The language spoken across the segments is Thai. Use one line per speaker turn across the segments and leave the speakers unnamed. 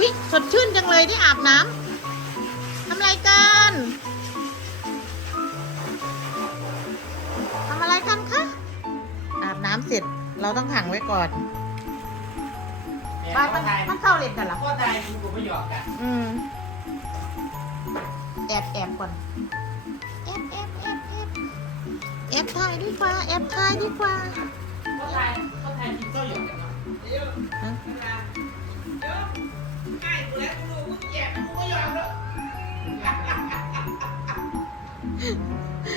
วิสดชื่นจังเลยได้อาบน้ำทำอะไรกันทำอะไรกันคะอาบน้ำเสร็จเราต้องขังไว้ก่อนบ้านมันมันเข้าเล่นกันเหรอ
ก็ได้กูกูไม่หยอกกัน
อืมแอบแอบก่อนแอบแอบแอบแอบแอบถ่ายดีกว่าแอบถ่ายดีกว่า
ก็ได้ก็ได้กินก็หยอกกันเนาะ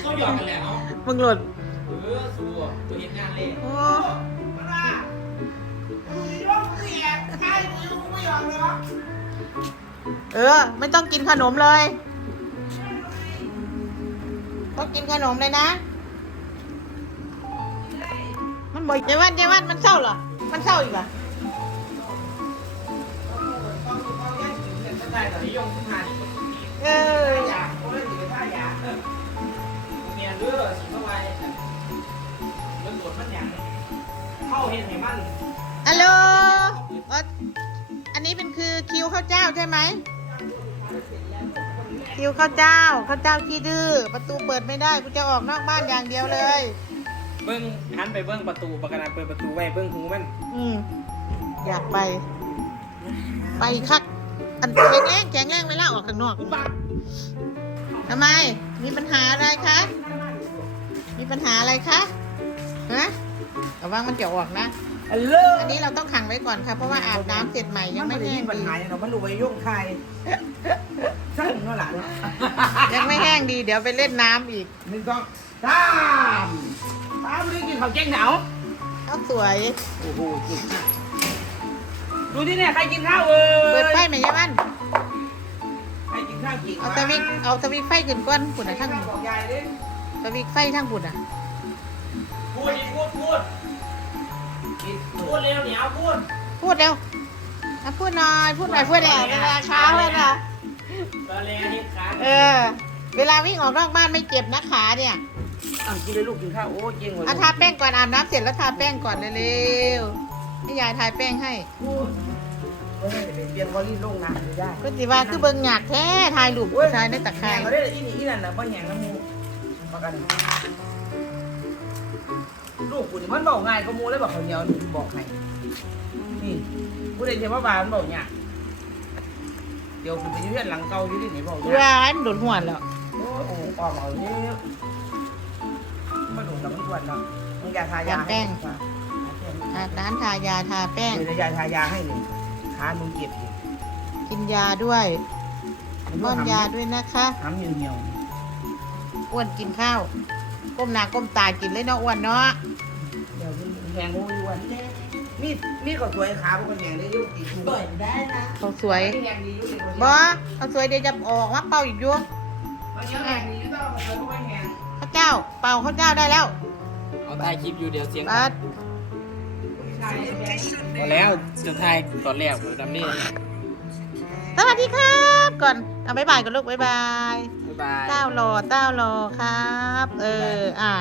ก็หยอกกันแหละเนาะ
มึงหลุด
เออสู้ตัวเห็นงานเลย
โอ้
มันว่ากูยกกูแย่ใช่กูกูไม่หยอกเลยเนาะ
เออ ไม่ต้องกินขนมเลยต้องกินขนมเลยนะ มันบอกเจวันเจวันมันเศร้าเหรอ มันเศร้าอีกเหรอ
ก็ได้แต่นิยมขึ้นมาที่คนที่
เออ
อยากเขาเลยถือท่ายาเมียเลือสิเข้าไปเรื่องกดมันอย่างเข้าเห็นไหมมัน
ฮัลโหลเอ่ออันนี้เป็นคือคิวข้าวเจ้าใช่ไหม คิวข้าวเจ้าข้าวเจ้าขี้ดื้อประตูเปิดไม่ได้กูจะออกนอกบ้านอย่างเดียวเลย
เบิ้งหันไปเบิ้งประตูประกันเปิดประตูไว้เบิ้งหูมัน
อืมอยากไป ไปคัก อันแข็งแรงแข็งแรงเวลาออกข้างนอกทำไม มีปัญหาอะไรคะ มีปัญหาอะไรคะฮะระวังมันจะออกนะ
ฮัลโหล
อันนี้เราต้องขังไว้ก่อนค่ะ เพราะว่าอาบน้ำเสร็จใหม่ยังไม่แห้ง
ปัญ
ดี
หาเราไม่รู้ไปยุ่งใครช่างเท่าไหร่
ยังไม่แห้งดีเดี๋ยวไปเล่นน้ำอีก
หนึ่งสองสามสามนี่กินข้าวแกงหนาว
ข้าวสวย
โอ้โหจุดดูที่เนี่ยใครกินข้าวเอ่
เปิด
ย
ไฟไหมยายบ้าน
ใครกินข้าวกิน
เอาตะวิกเอาตะวิกไฟขึ้นก้อนปุ่น
ไหน
อะ
ข้า
ทั้
ง
ง
บอกยายดิ
ตะวิกไฟทั้งปุ่นอะ
พูดดิพูดพูดพูดเร็วเหนียวพูด
พูดเร็วอะพูดหน่อยพูดหน่อยพูดแอบเวลาเช้าเลยนะ
ตอนแรกนี่ขา
เออ เวลาวิ่งออกนอกบ้านไม่เจ็บนะขาเนี่ย
อะกินเลยลูกกินข้าวโอ้เก่งเลย
เอาทาแป้งก่อนอาบน้ำเสร็จแล้วทาแป้งก่อนเร็วๆให้ยายทาแป้งให้
เฮ้ยเปลี่ยนวอลลี่ลงน้ำไม่ได้
ก็สิว่าคือเบิ่งหยากแท้ทายรูปผู้ชายในตะไคร้
แหงเขาได้อีนี่อีนั่นน่ะบ่แหงน้ำมูป ระกันลูกกูนี่มันบอกง่ายก็มูเลยบอกเขาเหนียวนี่บอกให้นี่กูได้ยินว่าบามันบอกเนี่ยเดี๋ยวคุณไปอยืนหลังเก่าอยู่ที่ไหนบอกเนี่ย
ว้ายมันโดนหัวแล้ว
โอ้โหออกเอาเนี่ยมาดูกับมันกวนเนาะมึงยาทายาให้
อาบน้ำทายาทาแป้ง
เดี๋ยวยาทายาให้หนึ่งขามึงเจ็บอีก
กินยาด้วยป้อนยาด้วยนะคะ
ทำเหี่ยวเหี่ยว
อ้วนกินข้าว ก้มหน้าก้มตากินเลยเนาะอ้วนเนาะ
เดี๋ยวแหงงูอยู่วันมีมีก็สวยขาพวกคนแหงได้ยุ่งอีกทุก
เปิดได้นะ
เขาสวย
แหงดียุ่งอีกคน
บอเขาสวยเดี๋ยวจะออกมาเป่าอีกอยวง
มันยังแหงดีอยู่ต้องมาเจอพวกคนแหง
ข้าวเจ้า เป่าข้าวเจ้าได้แล้ว
เอาถ่ายคลิปอยู่เดี๋ยวเสียง
ปัด
พอแล้วจะถ่ายตอนแรกดำนี่
สวัสดีครับ ก่อนเอาบ๊ายบายก่อนลูกบ๊ายบาย
บ๊ายบาย
เต้ารอเต้ารอครับ เออ อ่า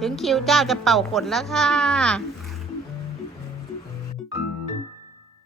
ถึงคิวเจ้าจะเป่าขนแล้วค่ะ